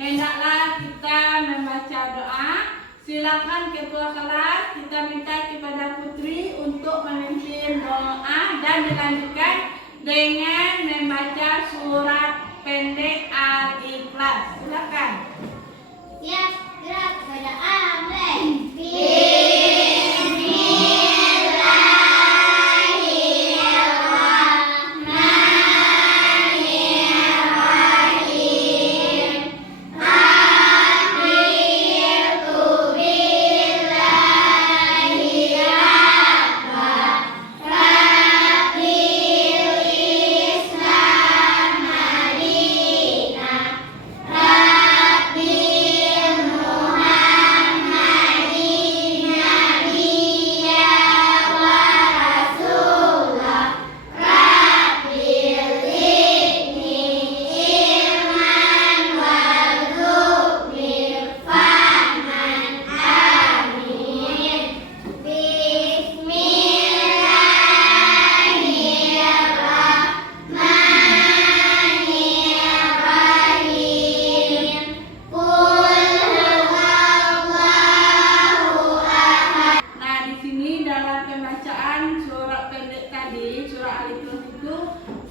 hendaklah kita membaca doa. Silakan ketua kelas, kita minta kepada putri untuk memimpin doa dan dilanjutkan dengan membaca surat pendek Al-Ikhlas. Silakan. Ya, gerak pada amin.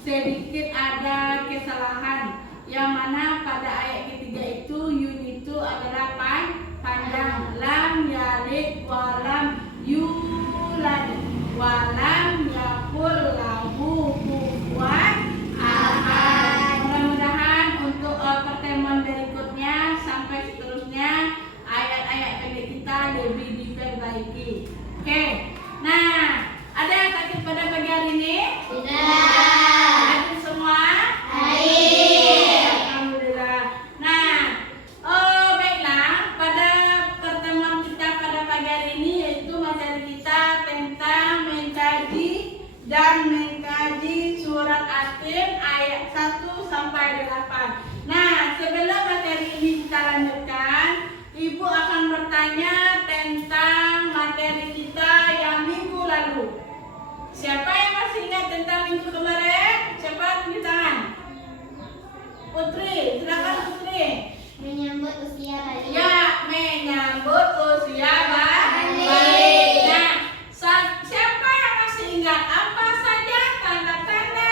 Sedikit ada kesalahan yang mana pada ayat ketiga itu yun itu adalah panjang, lam yalid walam yulad walam yakul lahu kufuwan ahad. Mudah-mudahan untuk pertemuan berikutnya sampai seterusnya ayat-ayat pendek kita lebih diperbaiki. Oke, nah ada yang sakit pada pagi hari ini? Tidak. Dan mengkaji surat At-Tin ayat 1 sampai 8. Nah, sebelum materi ini kita lanjutkan, Ibu akan bertanya tentang materi kita yang minggu lalu. Siapa yang masih ingat tentang minggu kemarin? Siapa tunjuk tangan? Putri, silakan Putri. Menyambut usia balik. Ya, menyambut usia balik. Nah, siapa yang masih ingat apa saja tanda-tanda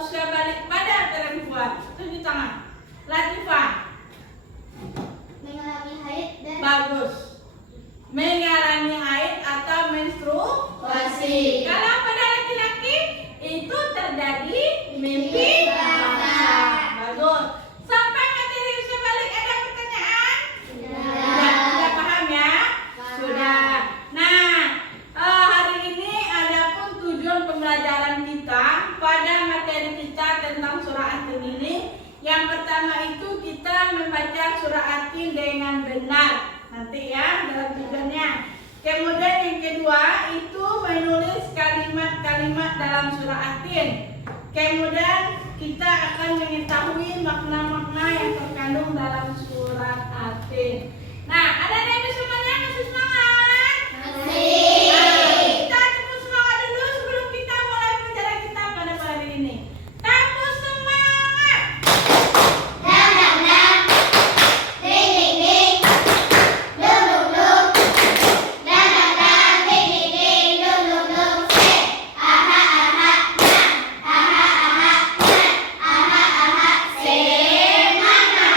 usia balik pada perempuan? Tunjuk tangan. Latifah. Mengalami haid dan Bagus. Mengalami haid atau menstruasi. Kalau pada laki-laki itu terjadi mimpi basah. Bagus. Sampai materi usia balik ada pertanyaan? Sudah paham ya? Sudah. Nah, hari ini adapun tujuan pembelajaran kita pada materi kita tentang surah At-Tin ini, yang pertama itu kita membaca surah At-Tin dengan benar nanti ya dalam tujuannya. Kemudian yang kedua itu menulis kalimat-kalimat dalam surah At-Tin. Kemudian kita akan mengetahui makna-makna yang terkandung dalam surat At-Tin. Nah, ada yang semuanya masih semangat? masih. Nah, kita tepuk semangat dulu sebelum kita mulai pelajaran kita pada hari ini. Tepuk semangat. Dang dang dang. Ding ding ding. Dum dum dum. Dang dang dang. Ding ding ding. Dum dum dum. Say. Aha aha. Nah. Aha aha. Nah. Aha aha. Semangat.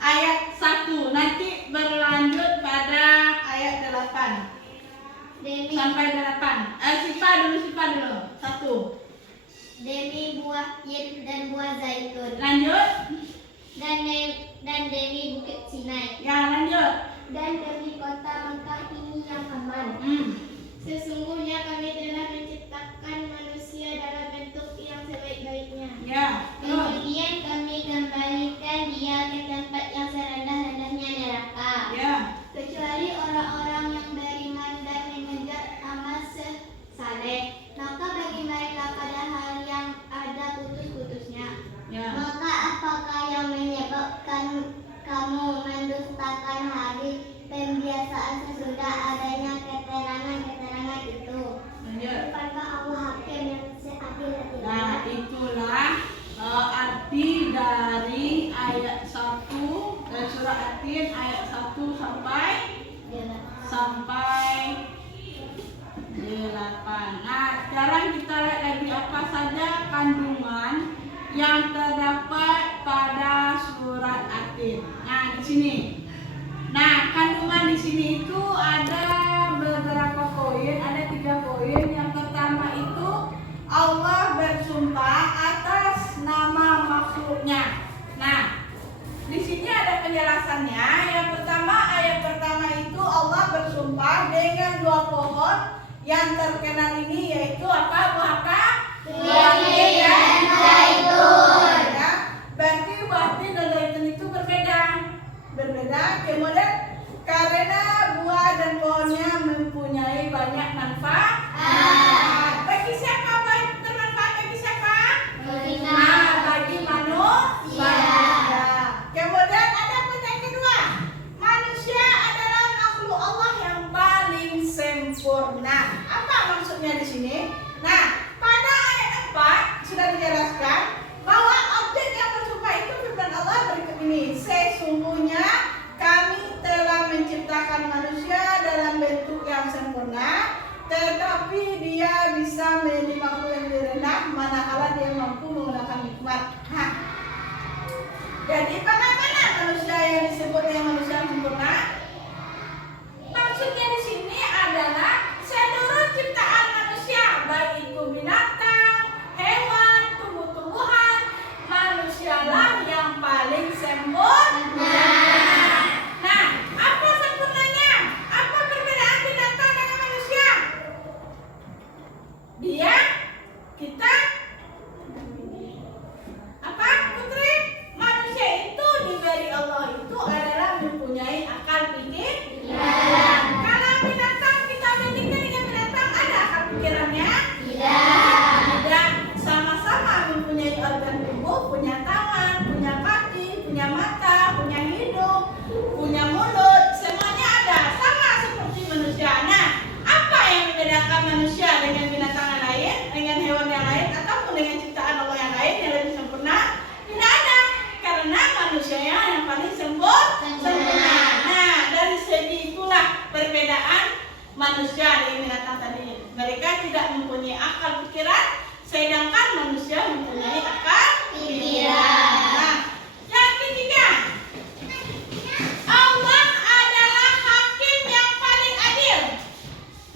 ayat 1. Nanti berlanjut pada ayat 8. Demi Sampai 8. Sipa dulu. 1. demi buah yin dan buah zaitun Lanjut. dan demi bukit Sinai Ya, lanjut. dan demi kota Mekah ini yang aman. Sesungguhnya kami telah menciptakan manusia dalam bentuk yang sebaik-baiknya. Ya. Terus. Kemudian kami kembalikan dia ke tempat yang serendah-rendahnya neraka. Ya. Kecuali orang-orang yang beriman dan mengejar amal saleh, maka bagi mereka pada hari yang ada putus-putusnya. Ya. Maka apakah yang menyebabkan kamu mendustakan hari pembiasaan sesudah adanya keterangan-keterangan itu? Lanjut. Bukankah Allah hakim yang seadil-adilnya? Nah, itulah arti dari ayat 1 dari surah At-Tin ayat 1 sampai 8. Nah, sekarang kita lihat lagi apa saja kandungan yang terdapat pada surat At-Tin. Nah, di sini. Nah, kandungan di sini itu ada beberapa poin, ada 3 poin. Yang pertama itu Allah bersumpah atas nama makhluknya. Nah, di sini ada penjelasannya. Yang pertama, ayat pertama itu Allah bersumpah dengan 2 pohon yang terkenal ini, yaitu apa? Buah apa? Buah tin dan zaitun. Ya, berarti buah tin dan zaitun itu berbeda. Kemudian karena buah dan pohonnya mempunyai banyak manfaat. Bagi siapa bermanfaat? Bagi siapa? Bagi manusia. Kemudian ada yang kedua, manusia adalah makhluk Allah yang paling sempurna. Apa maksudnya di sini? Nah, pada ayat 4 sudah dijelaskan bahwa objek yang bersumpah itu firman Allah berikut ini. Sesungguhnya kami telah menciptakan manusia dalam bentuk yang sempurna, tetapi dia bisa menjadi makhluk yang rendah manakala dia mampu menggunakan hikmat. Jadi bagaimana manusia yang disebut dengan manusia yang sempurna? Maksudnya di sini adalah seluruh ciptaan manusia, baik itu binatang, hewan, tumbuh-tumbuhan, manusialah yang paling sempurna. Nah, apa sempurnanya? Apa perbedaan binatang dengan manusia? Dia, kita, apa Putri? Manusia itu diberi Allah itu adalah mempunyai akal pikir. Kalau binatang kita bandingkan dengan binatang, ada akal pikirannya? Tidak. Sama-sama mempunyai organ tubuh, punya tangan, punya kaki, punya mata, punya hidung, punya mulut, semuanya ada, sama seperti manusia. Nah, apa yang membedakan manusia dengan binatang yang lain, dengan hewan yang lain, ataupun dengan ciptaan Allah yang lain yang lebih sempurna? Tidak ada, karena manusia yang paling sempurna. Nah, dari segi itulah perbedaan manusia dengan binatang tadi. Mereka tidak mempunyai akal pikiran, sedangkan manusia mempunyai akal pikiran. Nah, yang ketiga, Allah adalah hakim yang paling adil.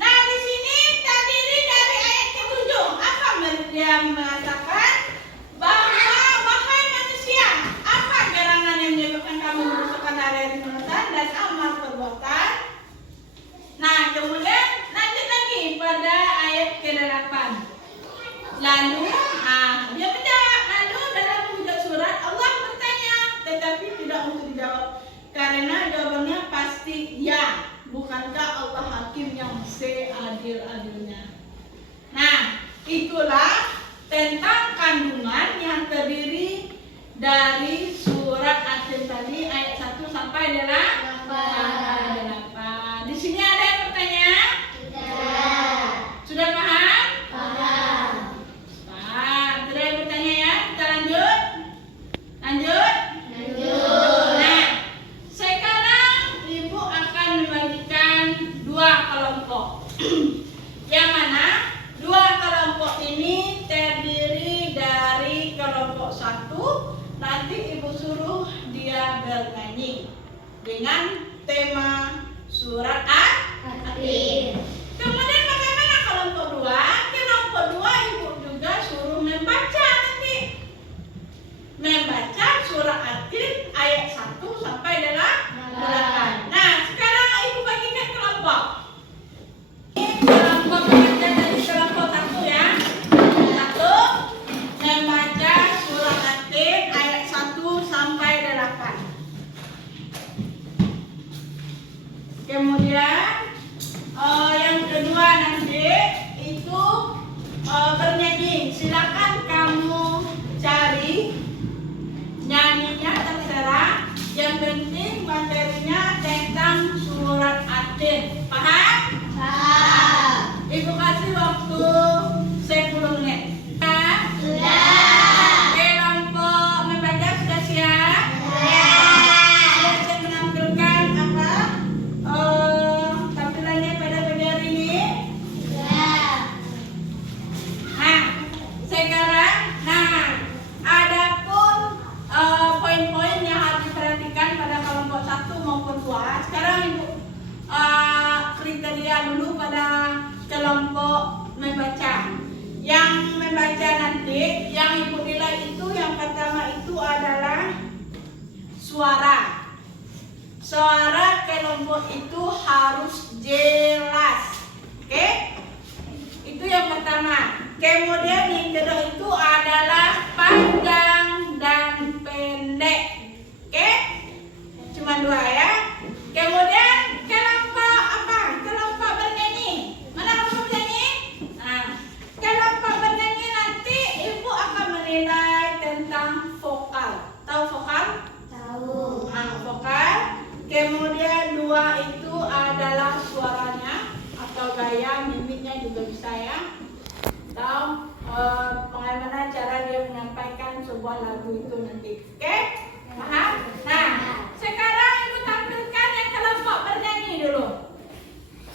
Nah, di sini terdiri dari ayat ke-7. Apa dia mengatakan? Bahwa wahai manusia, apa gerangan yang menyebabkan kamu merusakkan hari Ramadan dan amal perbuatan? Nah, kemudian lanjut lagi pada ayat ke-8. Lalu, dia menjawab. Lalu dalam ujung surat Allah bertanya, tetapi tidak untuk dijawab, karena jawabannya pasti ya. Bukankah Allah hakim yang seadil-adilnya? Nah, itulah tentang kandungan yang terdiri dari surat At-Tin tadi ayat 1 sampai 8. Di sini ada yang bertanya? Sudah paham? Sudah yang bertanya ya? Kita lanjut. Nah, sekarang Ibu akan membagikan 2 kelompok. Yang mana 2 kelompok ini terdiri dari kelompok 1. Nanti Ibu suruh di dia bernyanyi dengan tema surat At-Tin. Kemudian bagaimana kelompok 2? Kelompok 2 ibu juga suruh membaca nanti. Membaca surat At-Tin ayat 1 sampai 8. Nah, sekarang ibu bagikan kelompok. Kelompok membaca dari kelompok 1 ya. 1 membaca surat At-Tin ayat 1 sampai 8. Kemudian yang kedua nanti itu bernyanyi. Silakan kamu cari nyanyinya terserah. Yang penting materinya tentang surat At-Tin. Paham? Ibu kasih waktu 10 menit. Sudah. Kelompok membaca sudah siap? Saya menampilkan apa? Tampilannya pada pagi hari ini. Nah, sekarang, adapun poin-poin yang harus diperhatikan pada kelompok 1 maupun 2. Sekarang ibu kriteria dulu pada kelompok membaca. Yang membaca nanti, yang ibu nilai itu yang pertama itu adalah suara. Suara kelompok itu harus jelas. Oke? Itu yang pertama. Kemudian yang kedua itu adalah panjang dan pendek. Oke? Cuma 2 ya. Kemudian kelompok apa? Kelompok bernyanyi. Mana kelompok bernyanyi? Nah, kelompok bernyanyi nanti ibu akan menilai tentang vokal. Tahu vokal? Tahu. Nah, vokal. Kemudian 2 itu adalah suaranya atau gaya mimiknya juga bisa ya. Atau bagaimana cara dia menyampaikan sebuah lagu itu nanti. Oke? Paham? Nah, sekarang ibu tampilkan yang kelompok bernyanyi dulu.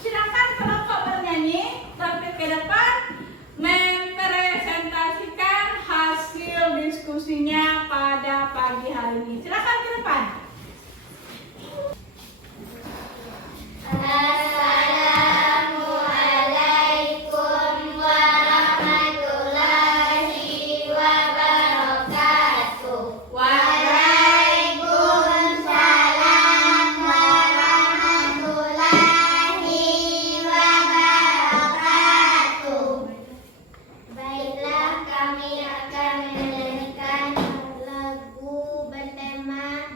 Silakan kelompok bernyanyi tampil ke depan mempresentasikan hasil diskusinya pada pagi hari ini. Silakan ke depan. Assalamualaikum warahmatullahi wabarakatuh. Waalaikumsalam warahmatullahi wabarakatuh. Baiklah, kami akan menyanyikan lagu bertema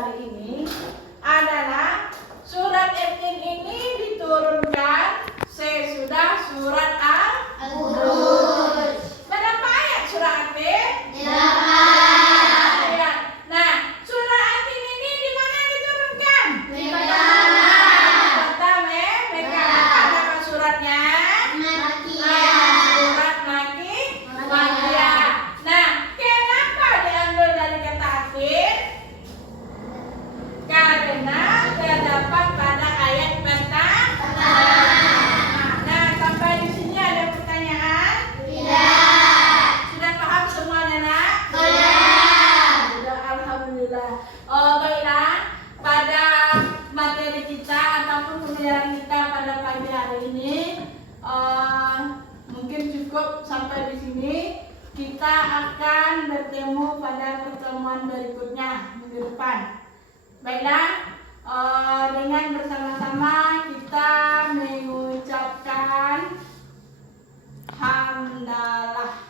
hari ini adalah surat Yasin ini diturunkan sesudah surat Al-Buruj. Berapa ayat surat Yasin? 8 ayat. Nah, surat Yasin ini di mana diturunkan? Di kota Mekah. Apa nama suratnya? Surat Makkiyah. Nah, kenapa diambil dari kata Yasin? Karena terdapat pada ayat pertama. Nah, sampai di sini ada pertanyaan? Tidak. Sudah paham semuanya, Nak? Sudah, alhamdulillah. Baiklah, pada materi kita ataupun pembelajaran kita pada pagi hari ini mungkin cukup sampai di sini. Kita akan bertemu pada pertemuan berikutnya minggu depan. Baiklah, dengan bersama-sama kita mengucapkan hamdalah.